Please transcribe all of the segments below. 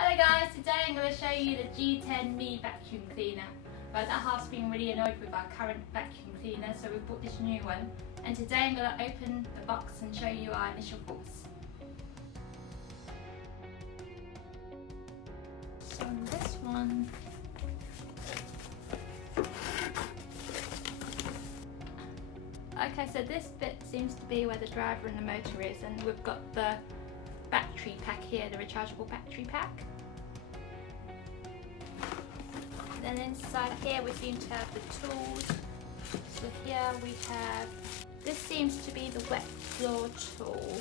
Hello guys, today I'm going to show you the G10 Me vacuum cleaner. But that half's been really annoyed with our current vacuum cleaner, so we bought this new one. And today I'm going to open the box and show you our initial thoughts. So this one, okay, so this bit seems to be where the driver and the motor is, and we've got the battery pack here, the rechargeable battery pack. Then inside here we seem to have the tools. So here we have, this seems to be the wet floor tool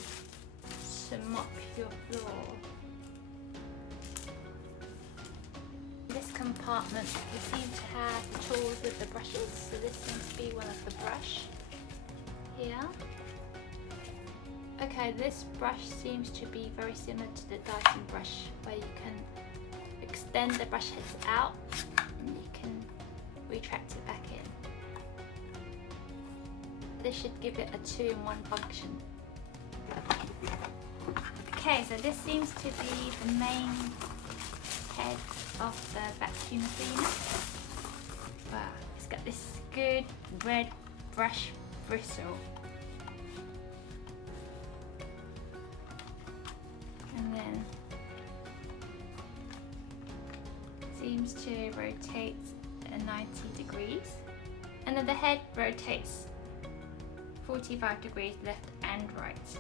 to mop your floor. In this compartment we seem to have the tools with the brushes, so this seems to be one of the brush here. Okay, this brush seems to be very similar to the Dyson brush, where you can extend the brush heads out and you can retract it back in. This should give it a 2-in-1 function. Okay, so this seems to be the main head of the vacuum cleaner. Wow, it's got this good red brush bristle. And then seems to rotate at 90 degrees, and then the head rotates 45 degrees left and right.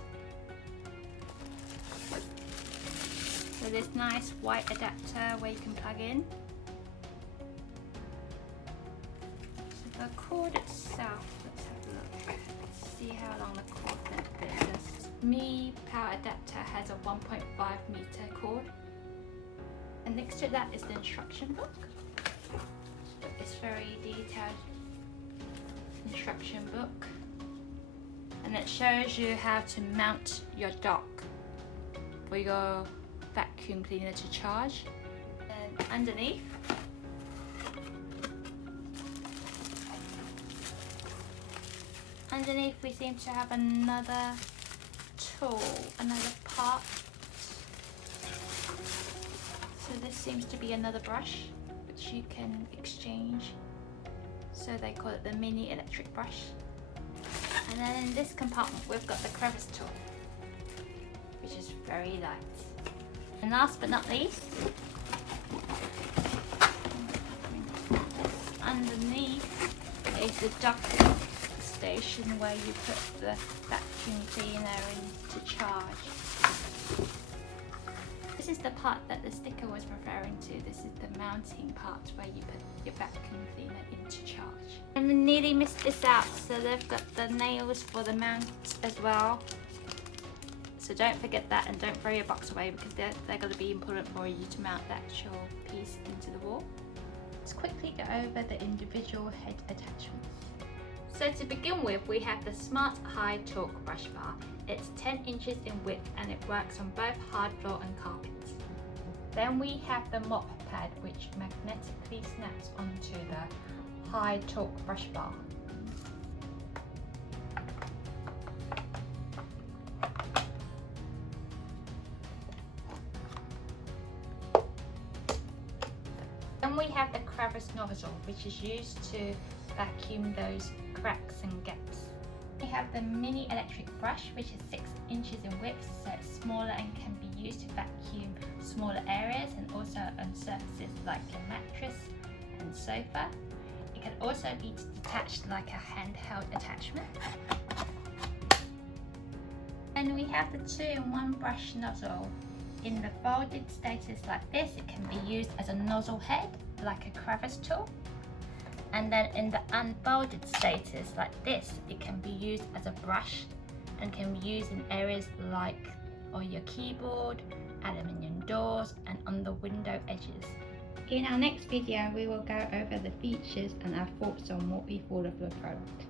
So this nice white adapter where you can plug in. So the cord itself, let's have a look, see how long the cord length is. Mi power adapter has a 1.5 meter cord, and next to that is the instruction book. It's very detailed instruction book, and it shows you how to mount your dock for your vacuum cleaner to charge. And underneath we seem to have another tool, another part. So this seems to be another brush which you can exchange. So they call it the mini electric brush. And then in this compartment we've got the crevice tool, which is very light. And last but not least, underneath is the docking station where you put the vacuum cleaner in to charge. This is the part that the sticker was referring to. This is the mounting part where you put your vacuum cleaner into charge. And we nearly missed this out, so they've got the nails for the mount as well. So don't forget that, and don't throw your box away, because they're going to be important for you to mount the actual piece into the wall. Let's quickly go over the individual head attachments. So to begin with, we have the Smart High Torque brush bar. It's 10 inches in width and it works on both hard floor and carpet. Then we have the mop pad, which magnetically snaps onto the high torque brush bar. Then we have the crevice nozzle, which is used to vacuum those cracks and gaps. We have the mini electric brush, which is 6 inches in width, so it's smaller and can be used to vacuum smaller areas and also on surfaces like your mattress and sofa. It can also be detached like a handheld attachment. And we have the 2-in-1 brush nozzle. In the folded status like this, it can be used as a nozzle head, like a crevice tool. And then in the unfolded status like this, it can be used as a brush and can be used in areas like on your keyboard, aluminium doors, and on the window edges. In our next video, we will go over the features and our thoughts on what we thought of the product.